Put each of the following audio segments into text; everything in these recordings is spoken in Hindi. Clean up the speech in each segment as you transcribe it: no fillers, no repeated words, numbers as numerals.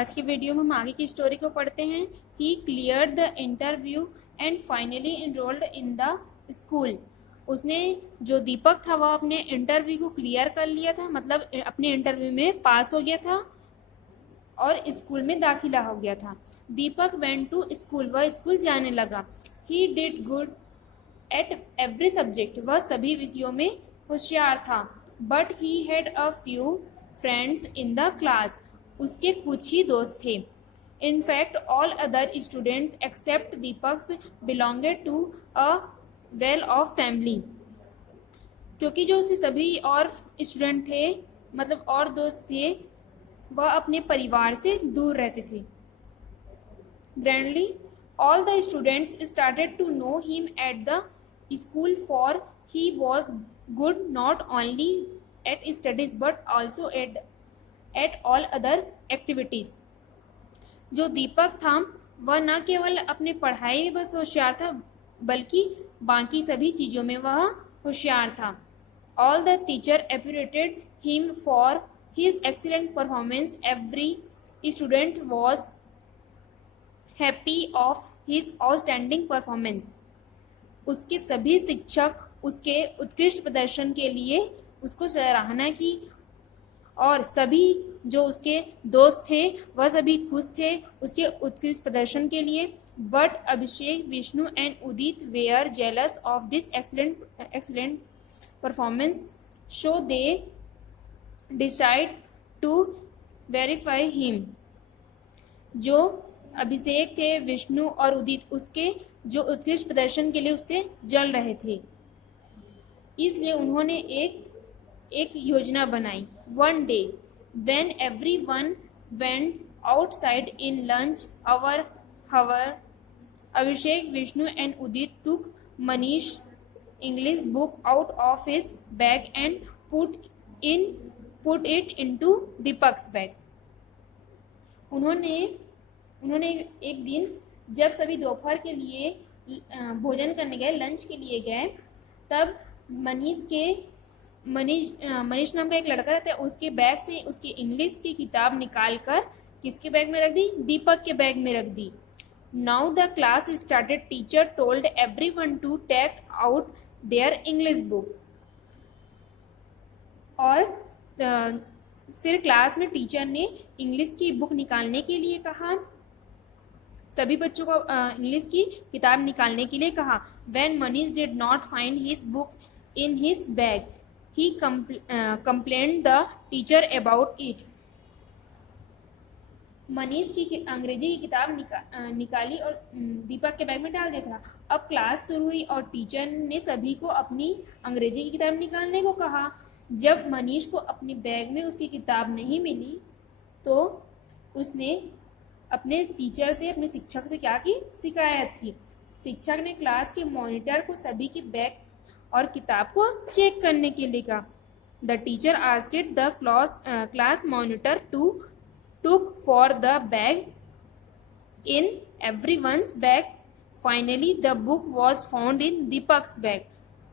आज की वीडियो में हम आगे की स्टोरी को पढ़ते हैं। He clear the interview and finally enrolled in the school. उसने जो दीपक था वह अपने इंटरव्यू को क्लियर कर लिया था, मतलब अपने इंटरव्यू में पास हो गया था और स्कूल में दाखिला हो गया था। दीपक वेंट टू स्कूल, वह स्कूल जाने लगा। He did good at every subject, वह सभी विषयों में होशियार था। But he had a few friends in the class, उसके कुछ ही दोस्त थे। In fact all other students except Deepak's belonged to a well off family, क्योंकि जो उसके सभी और स्टूडेंट थे, मतलब और दोस्त थे, वह अपने परिवार से दूर रहते थे। Gradually, all the students started to know him at the school, for he was good not only at studies but also at all other activities. जो दीपक था वह न केवल अपने पढ़ाई में बस होशियार था, बल्कि बाकी सभी चीज़ों में वह होशियार था। All the teacher appreciated him for his excellent performance. Every student was happy of his outstanding performance. उसके सभी शिक्षक उसके उत्कृष्ट प्रदर्शन के लिए उसको सराहना की और सभी जो उसके दोस्त थे वह सभी खुश थे उसके उत्कृष्ट प्रदर्शन के लिए। But Abhishek, Vishnu and Udit were jealous of this excellent performance, so they decide to verify him. जो अभिषेक थे, विष्णु और उदित उसके जो उत्कृष्ट प्रदर्शन के लिए उससे जल रहे थे, इसलिए उन्होंने एक योजना बनाई। One day when everyone went outside in lunch hour, Abhishek, Vishnu and Udit took Manish English book out of his bag and put it into Deepak's bag. उन्होंने एक दिन जब सभी दोपहर के लिए भोजन करने गए, लंच के लिए गए, तब मनीष नाम का एक लड़का रहता है, उसके बैग से उसकी इंग्लिश की किताब निकालकर किसके बैग में रख दी? दीपक के बैग में रख दी। Now the class started. Teacher told everyone to take out their English book. और फिर क्लास में टीचर ने इंग्लिश की बुक निकालने के लिए कहा, सभी बच्चों को इंग्लिश की किताब निकालने के लिए कहा। When Manish did not find his book in his bag, he complained the teacher about it. Manish की अंग्रेजी की किताब निकाली और दीपक के बैग में डाल दिया था। अब क्लास शुरू हुई और टीचर ने सभी को अपनी अंग्रेजी की किताब निकालने को कहा। जब मनीष को अपने बैग में उसकी किताब नहीं मिली तो उसने अपने टीचर से, अपने शिक्षक से क्या की? शिकायत की। शिक्षक ने क्लास के मॉनिटर को सभी के बैग और किताब को चेक करने के लिए कहा। The teacher asked the class monitor to took for the bag in everyone's bag. Finally the book was found in Deepak's bag.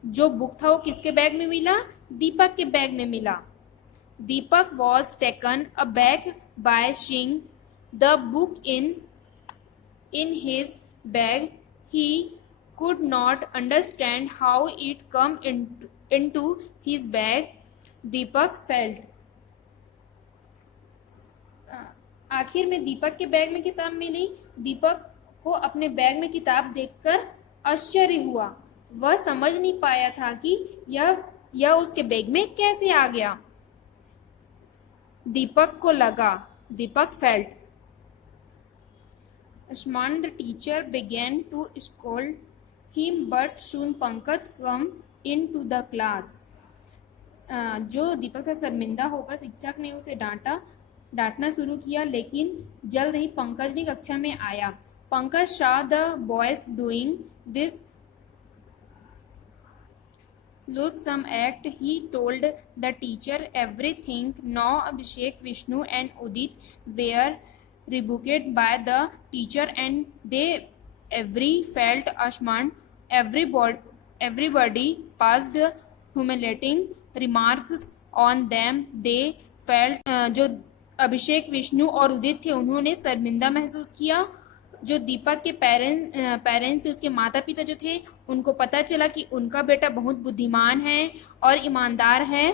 जो बुक था वो किसके बैग में मिला? दीपक के बैग में मिला। Deepak was taken aback by seeing the book in his bag. He could not understand how it come into his bag. Deepak felt. आखिर में दीपक के बैग में किताब मिली। दीपक को अपने बैग में किताब देखकर आश्चर्य हुआ। वह समझ नहीं पाया था कि यह उसके बैग में कैसे आ गया। दीपक को लगा, दीपक felt. Ashman, the teacher, began to scold him, but soon Pankaj come into the class. जो दीपक था शर्मिंदा होकर शिक्षक ने उसे डांटना शुरू किया, लेकिन जल्द ही पंकज भी कक्षा में आया। Pankaj saw the boys doing this loathsome act. He told the teacher everything. Now Abhishek, Vishnu and Udit were rebuked by the teacher and they every felt ashamed. Everybody passed humiliating remarks on them. They felt जो अभिषेक, विष्णु और उदित थे उन्होंने शर्मिंदा महसूस किया। जो दीपक के पेरेंट्स थे, उसके माता पिता जो थे, उनको पता चला कि उनका बेटा बहुत बुद्धिमान है और ईमानदार है,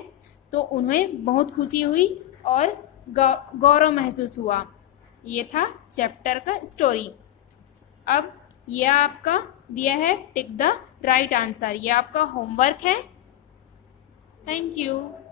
तो उन्हें बहुत खुशी हुई और गौरव महसूस हुआ। ये था चैप्टर का स्टोरी। अब ये आपका दिया है टिक द राइट आंसर, ये आपका होमवर्क है। Thank you.